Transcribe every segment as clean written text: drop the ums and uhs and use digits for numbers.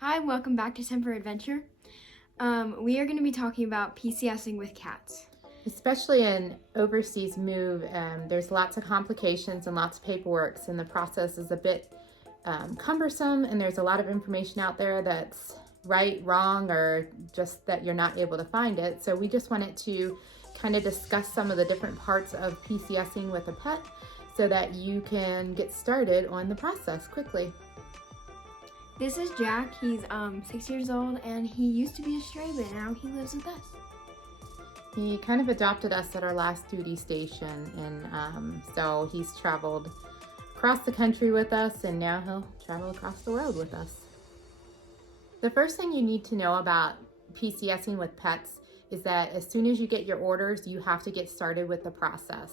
Hi, welcome back to Time for Adventure. We are going to be talking about PCSing with cats. Especially an overseas move, there's lots of complications and lots of paperwork, and the process is a bit cumbersome, and there's a lot of information out there that's right, wrong, or just that you're not able to find it. So we just wanted to kind of discuss some of the different parts of PCSing with a pet so that you can get started on the process quickly. This is Jack. He's 6 years old, and he used to be a stray, but now he lives with us. He kind of adopted us at our last duty station, and so he's traveled across the country with us, and now he'll travel across the world with us. The first thing you need to know about PCSing with pets is that as soon as you get your orders, you have to get started with the process.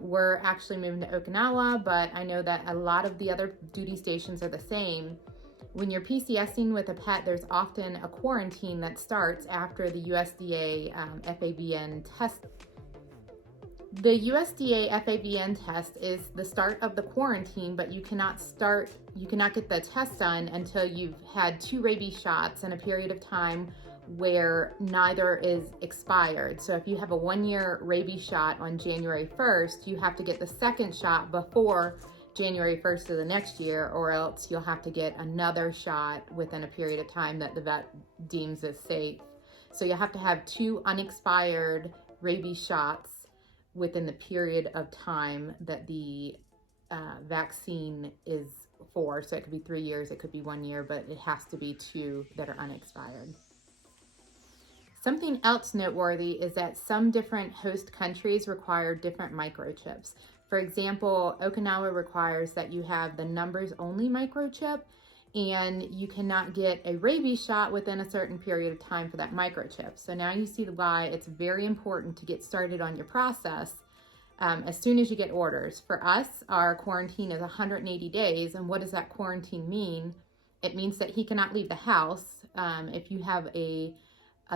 We're actually moving to Okinawa, but I know that a lot of the other duty stations are the same. When you're PCSing with a pet, there's often a quarantine that starts after the USDA FAVN test. The USDA FAVN test is the start of the quarantine, but you cannot get the test done until you've had 2 rabies shots in a period of time where neither is expired. So if you have a 1-year rabies shot on January 1st, you have to get the second shot before January 1st of the next year, or else you'll have to get another shot within a period of time that the vet deems as safe. So you'll have to have 2 unexpired rabies shots within the period of time that the vaccine is for. So it could be 3 years, it could be 1 year, but it has to be 2 that are unexpired. Something else noteworthy is that some different host countries require different microchips. For example, Okinawa requires that you have the numbers only microchip, and you cannot get a rabies shot within a certain period of time for that microchip. So now you see why it's very important to get started on your process as soon as you get orders. For us, our quarantine is 180 days, and what does that quarantine mean? It means that he cannot leave the house. If you have a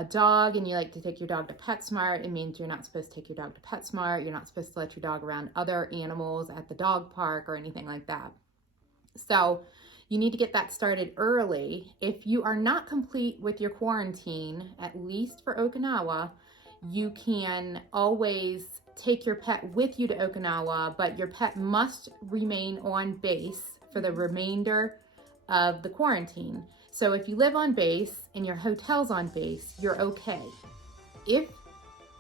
dog and you like to take your dog to PetSmart, it means you're not supposed to take your dog to PetSmart. You're not supposed to let your dog around other animals at the dog park or anything like that. So you need to get that started early. If you are not complete with your quarantine, at least for Okinawa, you can always take your pet with you to Okinawa, but your pet must remain on base for the remainder of the quarantine. So if you live on base and your hotel's on base, you're okay. If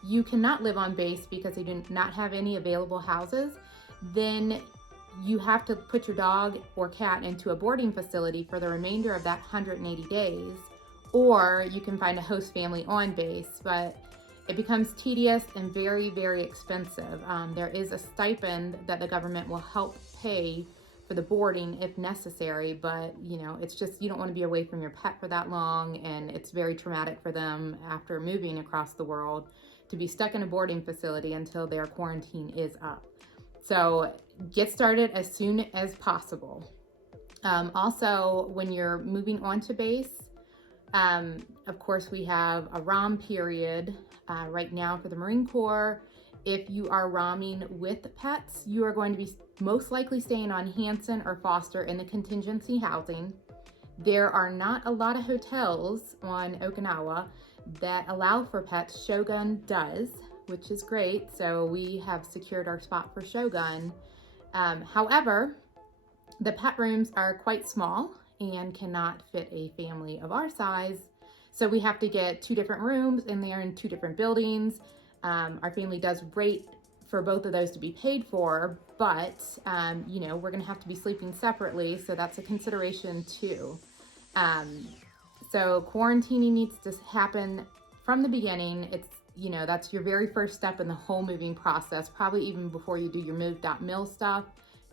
you cannot live on base because you do not have any available houses, then you have to put your dog or cat into a boarding facility for the remainder of that 180 days, or you can find a host family on base, but it becomes tedious and very, very expensive. There is a stipend that the government will help pay for the boarding if necessary, but it's just, you don't want to be away from your pet for that long, and it's very traumatic for them after moving across the world to be stuck in a boarding facility until their quarantine is up. So get started as soon as possible. Also, when you're moving on to base, of course we have a ROM period right now for the Marine Corps. If you are romming with pets, you are going to be most likely staying on Hansen or Foster in the contingency housing. There are not a lot of hotels on Okinawa that allow for pets. Shogun does, which is great. So we have secured our spot for Shogun. However, the pet rooms are quite small and cannot fit a family of our size. So we have to get 2 different rooms, and they are in 2 different buildings. Our family does rate for both of those to be paid for, but we're gonna have to be sleeping separately, so that's a consideration too. So quarantining needs to happen from the beginning. It's, that's your very first step in the whole moving process, probably even before you do your move.mil stuff.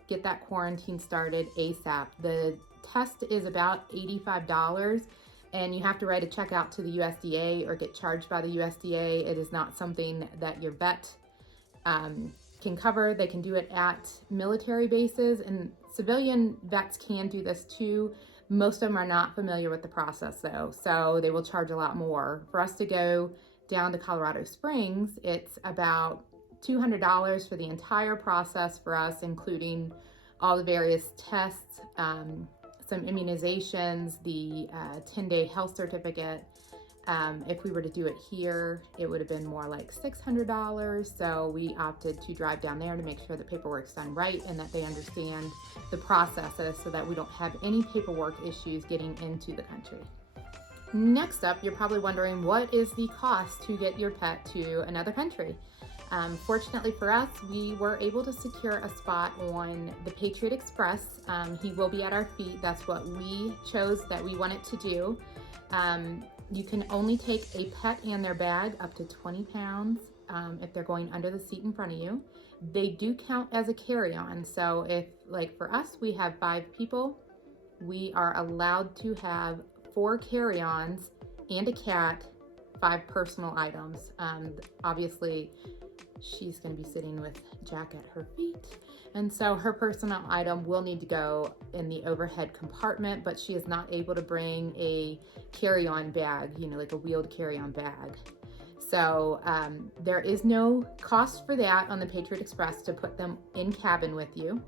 Get that quarantine started ASAP. The test is about $85, and you have to write a check out to the USDA or get charged by the USDA. It is not something that your vet can cover. They can do it at military bases, and civilian vets can do this too. Most of them are not familiar with the process though, so they will charge a lot more. For us to go down to Colorado Springs, it's about $200 for the entire process for us, including all the various tests, some immunizations, the 10-day health certificate. If we were to do it here, it would have been more like $600. So we opted to drive down there to make sure the paperwork's done right and that they understand the processes so that we don't have any paperwork issues getting into the country. Next up, you're probably wondering, what is the cost to get your pet to another country? Fortunately for us, we were able to secure a spot on the Patriot Express. He will be at our feet. That's what we chose that we wanted to do. You can only take a pet and their bag up to 20 pounds if they're going under the seat in front of you. They do count as a carry-on. So if, like for us, we have 5 people, we are allowed to have 4 carry-ons and a cat, 5 personal items. Obviously, she's going to be sitting with Jack at her feet, and so her personal item will need to go in the overhead compartment, but she is not able to bring a carry-on bag, you know, like a wheeled carry-on bag. So there is no cost for that on the Patriot Express to put them in cabin with you.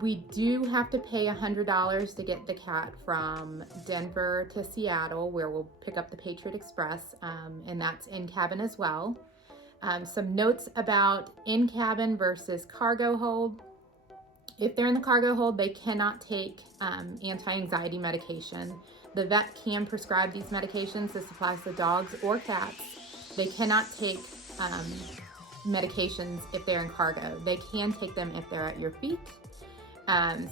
We do have to pay $100 to get the cat from Denver to Seattle, where we'll pick up the Patriot Express, and that's in cabin as well. Some notes about in cabin versus cargo hold. If they're in the cargo hold, they cannot take anti-anxiety medication. The vet can prescribe these medications. This applies to dogs or cats. They cannot take medications if they're in cargo. They can take them if they're at your feet.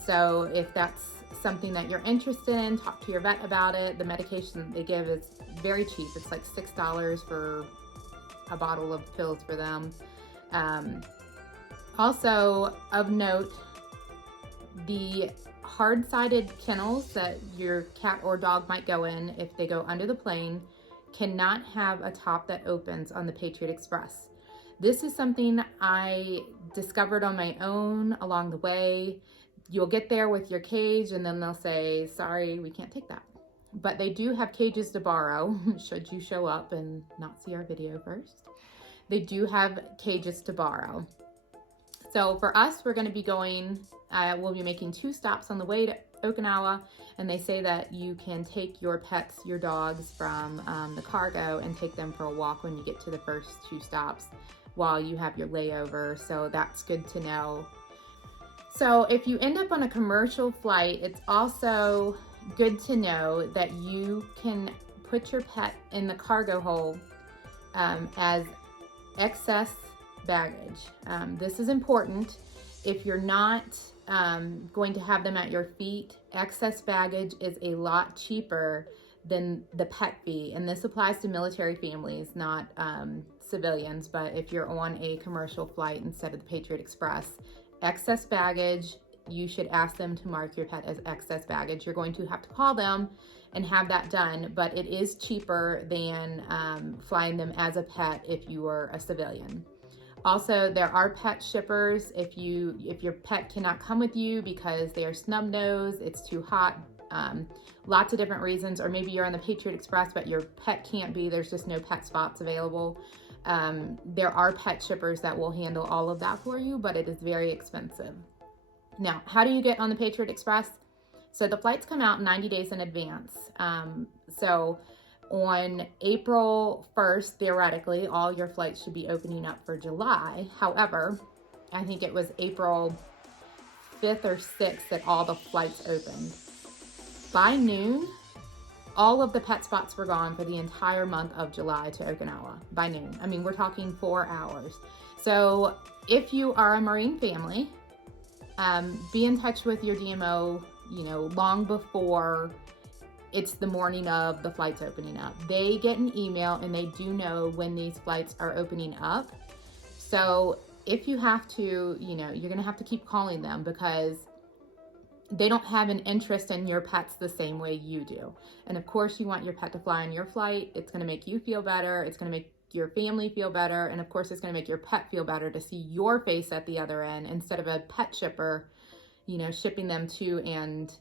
So if that's something that you're interested in, talk to your vet about it. The medication that they give is very cheap. It's like $6 for a bottle of pills for them. Also of note, the hard-sided kennels that your cat or dog might go in if they go under the plane cannot have a top that opens on the Patriot Express. This is something I discovered on my own along the way. You'll get there with your cage and then they'll say, sorry, we can't take that. But they do have cages to borrow, should you show up and not see our video first. They do have cages to borrow. So for us, we're gonna be going, we'll be making 2 stops on the way to Okinawa, and they say that you can take your pets, your dogs from the cargo and take them for a walk when you get to the first 2 stops while you have your layover, so that's good to know. So if you end up on a commercial flight, it's also good to know that you can put your pet in the cargo hold as excess baggage. This is important. If you're not going to have them at your feet, excess baggage is a lot cheaper than the pet fee, and this applies to military families, not civilians. But if you're on a commercial flight instead of the Patriot Express, excess baggage, you should ask them to mark your pet as excess baggage. You're going to have to call them and have that done, but it is cheaper than flying them as a pet if you were a civilian. Also, there are pet shippers. If your pet cannot come with you because they are snub-nosed, it's too hot, lots of different reasons, or maybe you're on the Patriot Express but your pet can't be, there's just no pet spots available. There are pet shippers that will handle all of that for you, but it is very expensive. Now, how do you get on the Patriot Express? So the flights come out 90 days in advance. So on April 1st, theoretically, all your flights should be opening up for July. However, I think it was April 5th or 6th that all the flights opened. By noon, all of the pet spots were gone for the entire month of July to Okinawa by noon. I mean, we're talking 4 hours. So if you are a Marine family, be in touch with your DMO, long before it's the morning of the flights opening up. They get an email and they do know when these flights are opening up. So if you have to, you're gonna have to keep calling them because they don't have an interest in your pets the same way you do. And of course you want your pet to fly on your flight. It's gonna make you feel better. It's gonna make your family feel better. And of course it's gonna make your pet feel better to see your face at the other end instead of a pet shipper, shipping them to and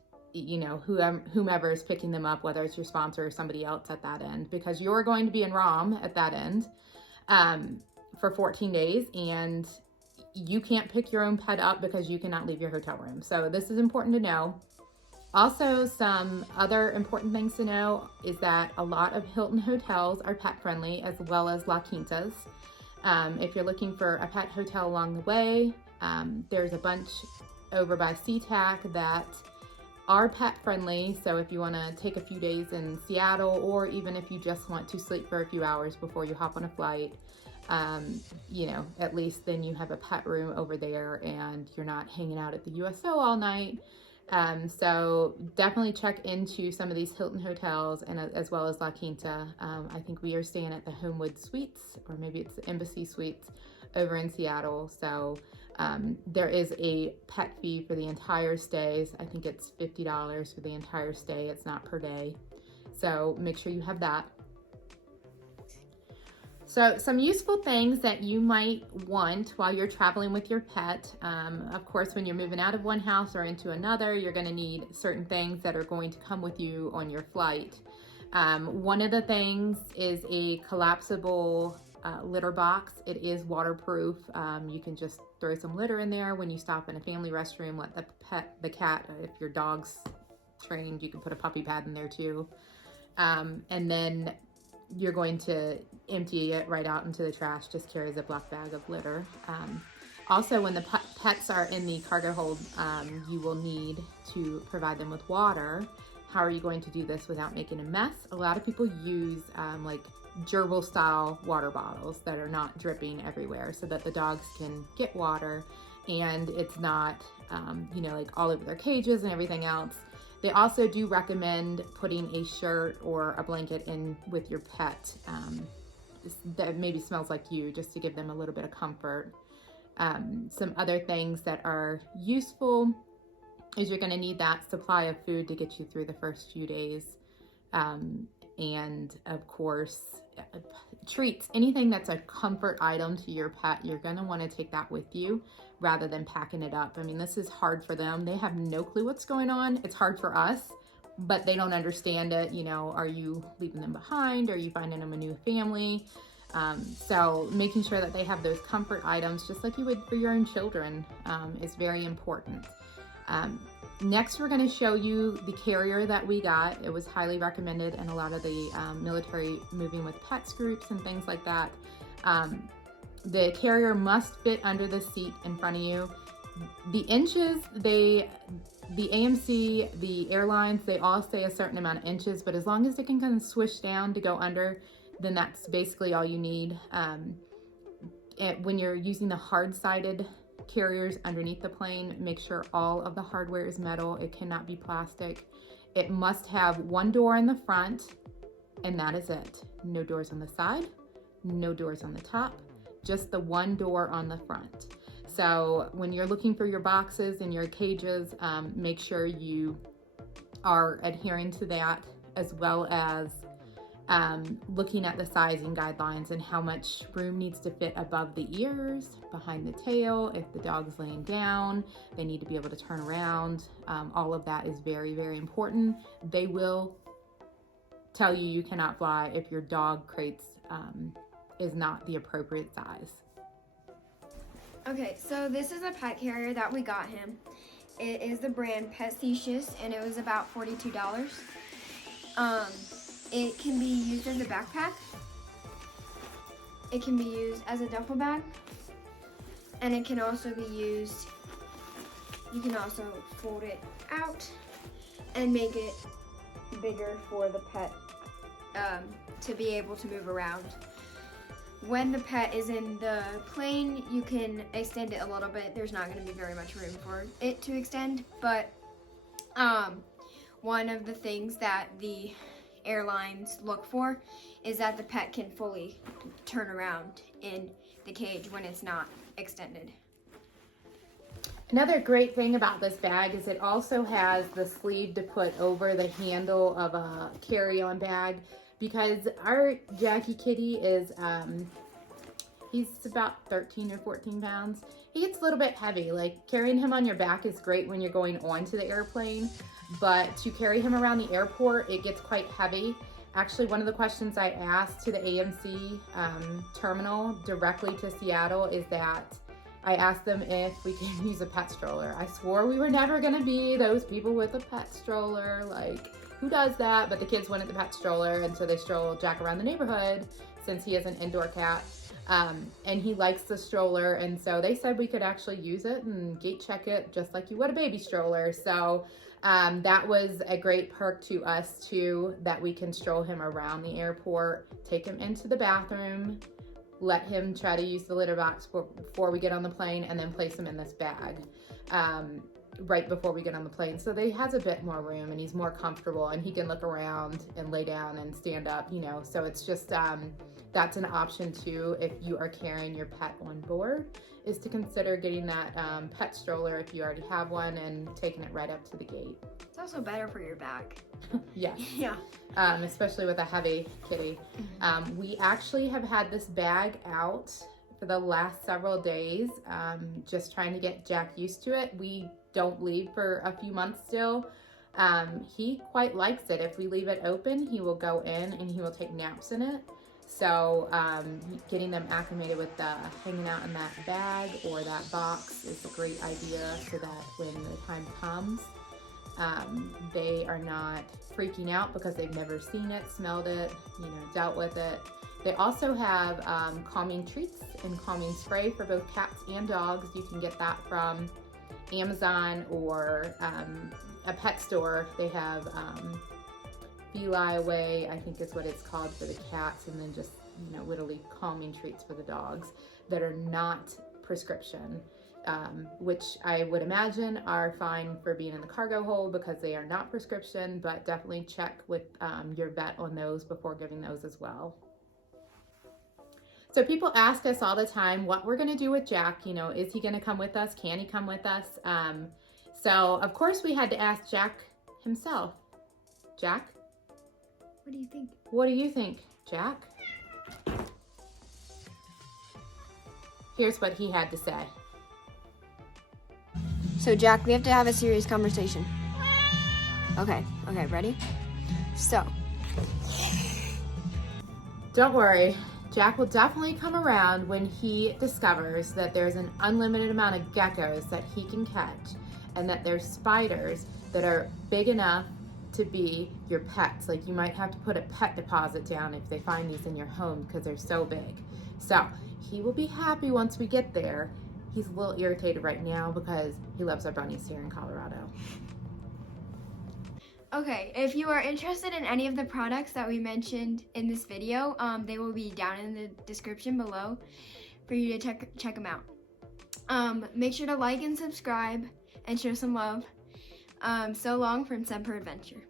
whomever is picking them up, whether it's your sponsor or somebody else at that end, because you're going to be in ROM at that end for 14 days. And you can't pick your own pet up because you cannot leave your hotel room. So this is important to know. Also, some other important things to know is that a lot of Hilton hotels are pet friendly, as well as La Quintas. If you're looking for a pet hotel along the way, there's a bunch over by SeaTac that are pet friendly. So if you want to take a few days in Seattle, or even if you just want to sleep for a few hours before you hop on a flight, you know, at least then you have a pet room over there and you're not hanging out at the USO all night. So definitely check into some of these Hilton hotels, and as well as La Quinta. I think we are staying at the Homewood Suites, or maybe it's the Embassy Suites over in Seattle. So there is a pet fee for the entire stay. I think it's $50 for the entire stay. It's not per day. So make sure you have that. So some useful things that you might want while you're traveling with your pet. Of course, when you're moving out of one house or into another, you're going to need certain things that are going to come with you on your flight. One of the things is a collapsible litter box. It is waterproof. You can just throw some litter in there when you stop in a family restroom. Let the cat, if your dog's trained, you can put a puppy pad in there too. And then you're going to empty it right out into the trash. Just carry a black bag of litter. Also, when the pets are in the cargo hold, you will need to provide them with water. How are you going to do this without making a mess? A lot of people use like gerbil style water bottles that are not dripping everywhere, so that the dogs can get water and it's not you know, like all over their cages and everything else. They also do recommend putting a shirt or a blanket in with your pet that maybe smells like you, just to give them a little bit of comfort. Some other things that are useful is you're going to need that supply of food to get you through the first few days. And of course, treats, anything that's a comfort item to your pet, you're going to want to take that with you rather than packing it up. I mean, this is hard for them. They have no clue what's going on. It's hard for us, but they don't understand it. You know, are you leaving them behind? Are you finding them a new family? So making sure that they have those comfort items, just like you would for your own children, is very important. Next, we're going to show you the carrier that we got. It was highly recommended in a lot of the military moving with pets groups and things like that. The carrier must fit under the seat in front of you. The inches, the AMC, the airlines, they all say a certain amount of inches, but as long as it can kind of swish down to go under, then that's basically all you need. When you're using the hard-sided carriers underneath the plane, make sure all of the hardware is metal. It cannot be plastic. It must have one door in the front, and that is it. No doors on the side, no doors on the top, just the one door on the front. So when you're looking for your boxes and your cages, make sure you are adhering to that, as well as looking at the sizing guidelines and how much room needs to fit above the ears, behind the tail. If the dog's laying down, they need to be able to turn around. All of that is very, very important. They will tell you you cannot fly if your dog crates is not the appropriate size. Okay, so this is a pet carrier that we got him. It is the brand Peticious, and it was about $42. It can be used as a backpack. It can be used as a duffel bag. And it can also be used, you can also fold it out and make it bigger for the pet to be able to move around. When the pet is in the plane, you can extend it a little bit. There's not going to be very much room for it to extend, but one of the things that the airlines look for is that the pet can fully turn around in the cage when it's not extended. Another great thing about this bag is it also has the sleeve to put over the handle of a carry-on bag, because our Jackie Kitty is, he's about 13 or 14 pounds. He gets a little bit heavy. Like, carrying him on your back is great when you're going onto the airplane, but to carry him around the airport, it gets quite heavy. Actually, one of the questions I asked to the AMC terminal directly to Seattle is that I asked them if we can use a pet stroller. I swore we were never gonna be those people with a pet stroller. Like, who does that? But the kids wanted the pet stroller, and so they strolled Jack around the neighborhood since he is an indoor cat. And he likes the stroller, and so they said we could actually use it and gate check it just like you would a baby stroller. So that was a great perk to us too, that we can stroll him around the airport, take him into the bathroom, let him try to use the litter box before we get on the plane, and then place him in this bag right before we get on the plane. So that he has a bit more room and he's more comfortable, and he can look around and lay down and stand up, you know. So it's just, that's an option too if you are carrying your pet on board, is to consider getting that pet stroller if you already have one and taking it right up to the gate. It's also better for your back. Yes. Yeah. Especially with a heavy kitty. We actually have had this bag out for the last several days, just trying to get Jack used to it. We don't leave for a few months still. He quite likes it. If we leave it open, he will go in and he will take naps in it. So getting them acclimated with hanging out in that bag or that box is a great idea, so that when the time comes, they are not freaking out because they've never seen it, smelled it, you know, dealt with it. They also have calming treats and calming spray for both cats and dogs. You can get that from Amazon or a pet store. They have Fly Away, I think is what it's called, for the cats, and then just, you know, literally calming treats for the dogs that are not prescription, which I would imagine are fine for being in the cargo hold because they are not prescription, but definitely check with your vet on those before giving those as well. So people ask us all the time what we're going to do with Jack. You know, is he going to come with us? Can he come with us? So of course we had to ask Jack himself. Jack? What do you think? What do you think, Jack? Here's what he had to say. So Jack, we have to have a serious conversation. Okay, ready? So. Don't worry, Jack will definitely come around when he discovers that there's an unlimited amount of geckos that he can catch, and that there's spiders that are big enough to be your pets. Like, you might have to put a pet deposit down if they find these in your home because they're so big. So he will be happy once we get there. He's a little irritated right now because he loves our bunnies here in Colorado. Okay, if you are interested in any of the products that we mentioned in this video, they will be down in the description below for you to check them out. Make sure to like and subscribe and show some love. So long from Semper Adventure.